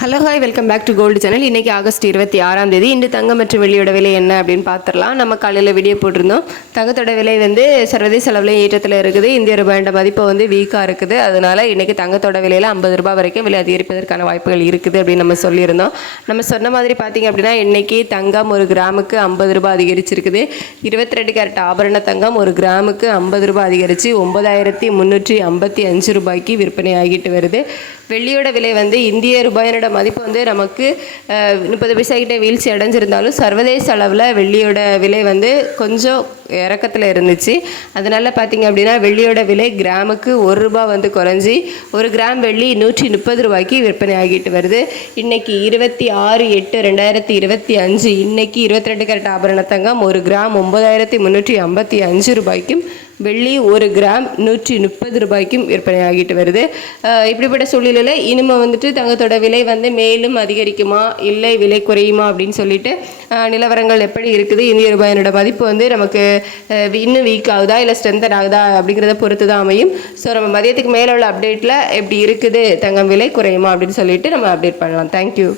Hello hi welcome back to gold channel. இன்றைக்கி August 26ஆம் தேதி. இன்று தங்கம் மற்றும் வெள்ளியோட விலை என்ன அப்படின்னு பார்த்துடலாம். நம்ம காலையில் வீடியோ போட்டிருந்தோம். தங்கத்தோட விலை சர்வதேச அளவில் ஏற்றத்தில் இருக்குது. இந்திய ரூபாயோட மதிப்பு வீக்காக இருக்குது. அதனால் இன்றைக்கி தங்கத்தோட விலையில் 50 ரூபாய் வரைக்கும் விலை அதிகரிப்பதற்கான வாய்ப்புகள் இருக்குது அப்படின்னு நம்ம சொல்லியிருந்தோம். நம்ம சொன்ன மாதிரி பார்த்திங்க அப்படின்னா இன்றைக்கி தங்கம் ஒரு கிராமுக்கு 50 ரூபாய் அதிகரிச்சிருக்குது. 22 கேரட் ஆபரண தங்கம் ஒரு கிராமுக்கு 50 ரூபாய் அதிகரித்து 9355 ரூபாய்க்கு விற்பனை ஆகிட்டு வருது. வெள்ளியோட விலை இந்திய ரூபாயோட மதிப்பு நமக்கு 30 பைசா கிட்ட வீழ்ச்சி அடைஞ்சிருந்தாலும் சர்வதேச அளவில் வெள்ளியோட விலை கொஞ்சம் இறக்கத்தில் இருந்துச்சு. அதனால் பார்த்திங்க அப்படின்னா வெள்ளியோட விலை கிராமுக்கு 1 ரூபாய் குறைஞ்சி 1 கிராம் வெள்ளி 130 ரூபாய்க்கு விற்பனை ஆகிட்டு வருது. இன்றைக்கி 26/8/2025 இன்றைக்கி 22 கேரட் ஆபரண தங்கம் ஒரு கிராம் 9355 ரூபாய்க்கும் வெள்ளி 1 கிராம் 130 ரூபாய்க்கும் விற்பனை ஆகிட்டு வருது. இப்படிப்பட்ட சூழ்நிலையில் இனிமேல் தங்கத்தோட விலை மேலும் அதிகரிக்குமா இல்லை விலை குறையுமா அப்படின்னு சொல்லிட்டு நிலவரங்கள் எப்படி இருக்குது, இந்திய ரூபாயினோட மதிப்பு நமக்கு இன்னும் வீக் ஆகுதா இல்லை ஸ்ட்ரென்தன் ஆகுதா அப்படிங்கிறத பொறுத்து தான் அமையும். ஸோ நம்ம மதியத்துக்கு மேலே உள்ள அப்டேட்டில் எப்படி இருக்குது, தங்கம் விலை குறையுமா அப்படின்னு சொல்லிட்டு நம்ம அப்டேட் பண்ணலாம். தேங்க்யூ.